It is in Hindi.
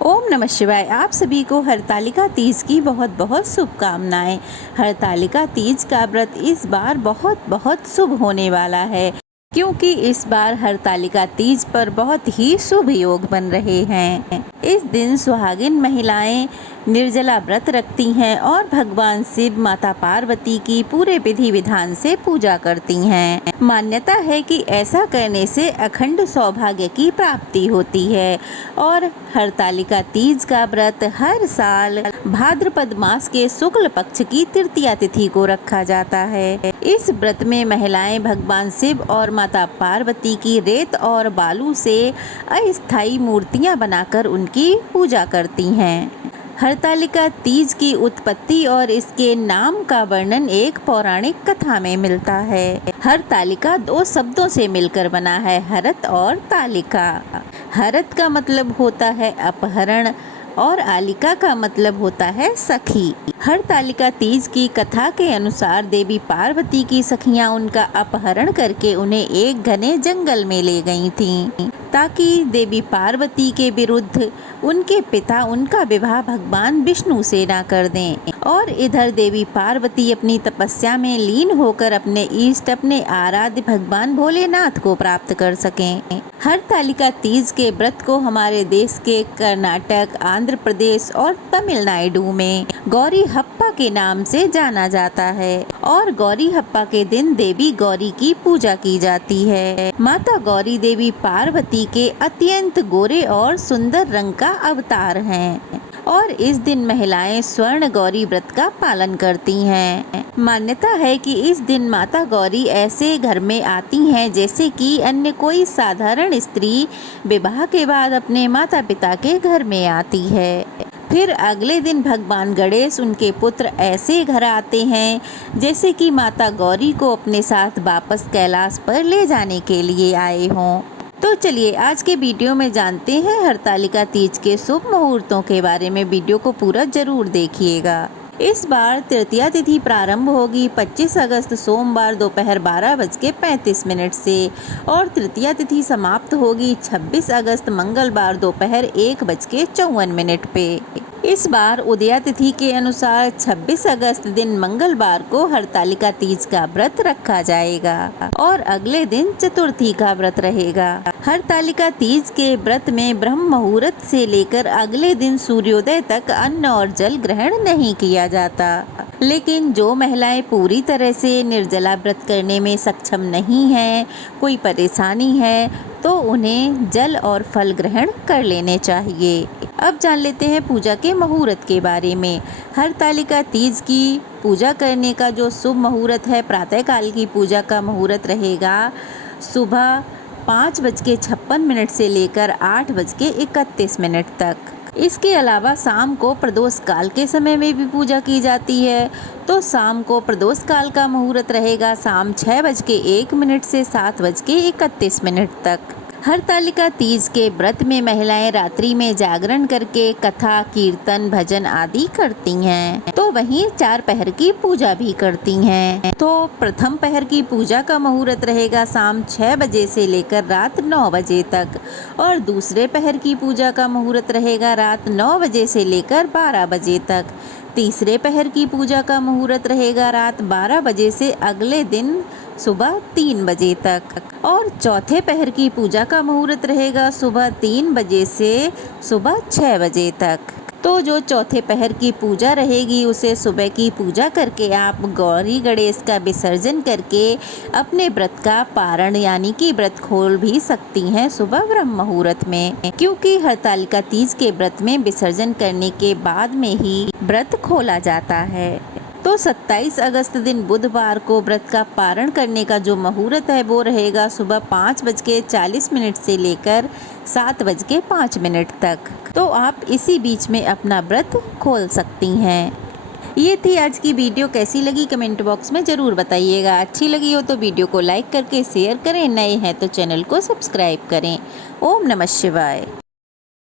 ओम नमः शिवाय। आप सभी को हरतालिका तीज की बहुत बहुत शुभकामनाएं। हरतालिका तीज का व्रत इस बार बहुत बहुत शुभ होने वाला है, क्योंकि इस बार हरतालिका तीज पर बहुत ही शुभ योग बन रहे हैं। इस दिन सुहागिन महिलाएं निर्जला व्रत रखती हैं और भगवान शिव, माता पार्वती की पूरे विधि विधान से पूजा करती हैं। मान्यता है कि ऐसा करने से अखंड सौभाग्य की प्राप्ति होती है और हरतालिका तीज का व्रत हर साल भाद्रपद मास के शुक्ल पक्ष की तृतीया तिथि को रखा जाता है। इस व्रत में महिलाएं भगवान शिव और माता पार्वती की रेत और बालू से अस्थायी मूर्तियां बनाकर उनकी पूजा करती हैं। हरतालिका तीज की उत्पत्ति और इसके नाम का वर्णन एक पौराणिक कथा में मिलता है। हरतालिका दो शब्दों से मिलकर बना है, हरत और तालिका। हरत का मतलब होता है अपहरण और आलिका का मतलब होता है सखी। हरतालिका तीज की कथा के अनुसार देवी पार्वती की सखियां उनका अपहरण करके उन्हें एक घने जंगल में ले गई थीं, ताकि देवी पार्वती के विरुद्ध उनके पिता उनका विवाह भगवान विष्णु से न कर दें और इधर देवी पार्वती अपनी तपस्या में लीन होकर अपने इष्ट, अपने आराध्य भगवान भोलेनाथ को प्राप्त कर सकें। हरतालिका तीज के व्रत को हमारे देश के कर्नाटक, आंध्र प्रदेश और तमिलनाडु में गौरी हप्पा के नाम से जाना जाता है और गौरी हप्पा के दिन देवी गौरी की पूजा की जाती है। माता गौरी देवी पार्वती के अत्यंत गोरे और सुंदर रंग का अवतार हैं और इस दिन महिलाएं स्वर्ण गौरी व्रत का पालन करती हैं। मान्यता है कि इस दिन माता गौरी ऐसे घर में आती हैं जैसे कि अन्य कोई साधारण स्त्री विवाह के बाद अपने माता पिता के घर में आती है। फिर अगले दिन भगवान गणेश, उनके पुत्र, ऐसे घर आते हैं जैसे कि माता गौरी को अपने साथ वापस कैलाश पर ले जाने के लिए आए हों। तो चलिए आज के वीडियो में जानते हैं हरतालिका तीज के शुभ मुहूर्तों के बारे में। वीडियो को पूरा जरूर देखिएगा। इस बार तृतीया तिथि प्रारंभ होगी 25 अगस्त सोमवार दोपहर 12:35 से और तृतीया तिथि समाप्त होगी 26 अगस्त मंगलवार दोपहर 1:54 पे। इस बार उदया तिथि के अनुसार 26 अगस्त दिन मंगलवार को हरतालिका तीज का व्रत रखा जाएगा और अगले दिन चतुर्थी का व्रत रहेगा। हरतालिका तीज के व्रत में ब्रह्म मुहूर्त से लेकर अगले दिन सूर्योदय तक अन्न और जल ग्रहण नहीं किया जाता। लेकिन जो महिलाएं पूरी तरह से निर्जला व्रत करने में सक्षम नहीं हैं, कोई परेशानी है, तो उन्हें जल और फल ग्रहण कर लेने चाहिए। अब जान लेते हैं पूजा के मुहूर्त के बारे में। हरतालिका तीज की पूजा करने का जो शुभ मुहूर्त है, प्रातःकाल की पूजा का मुहूर्त रहेगा सुबह 5:56 से लेकर 8:31 तक। इसके अलावा शाम को प्रदोष काल के समय में भी पूजा की जाती है। तो शाम को प्रदोष काल का मुहूर्त रहेगा शाम 6:01 से 7:31 तक। हरतालिका तीज के व्रत में महिलाएं रात्रि में जागरण करके कथा, कीर्तन, भजन आदि करती हैं। तो वहीं 4 पहर की पूजा भी करती हैं। तो प्रथम पहर की पूजा का मुहूर्त रहेगा शाम 6 बजे से लेकर रात 9 बजे तक और दूसरे पहर की पूजा का मुहूर्त रहेगा रात 9 बजे से लेकर 12 बजे तक। तीसरे पहर की पूजा का मुहूर्त रहेगा रात 12 बजे से अगले दिन सुबह 3 बजे तक और चौथे पहर की पूजा का मुहूर्त रहेगा सुबह 3 बजे से सुबह 6 बजे तक। तो जो चौथे पहर की पूजा रहेगी उसे सुबह की पूजा करके आप गौरी गणेश का विसर्जन करके अपने व्रत का पारण यानी कि व्रत खोल भी सकती हैं सुबह ब्रह्म मुहूर्त में, क्योंकि हरतालिका तीज के व्रत में विसर्जन करने के बाद में ही व्रत खोला जाता है। तो 27 अगस्त दिन बुधवार को व्रत का पारण करने का जो मुहूर्त है वो रहेगा सुबह 5:40 से लेकर 7:05 तक। तो आप इसी बीच में अपना व्रत खोल सकती हैं। ये थी आज की वीडियो। कैसी लगी कमेंट बॉक्स में ज़रूर बताइएगा। अच्छी लगी हो तो वीडियो को लाइक करके शेयर करें, नए हैं तो चैनल को सब्सक्राइब करें। ओम नमः शिवाय।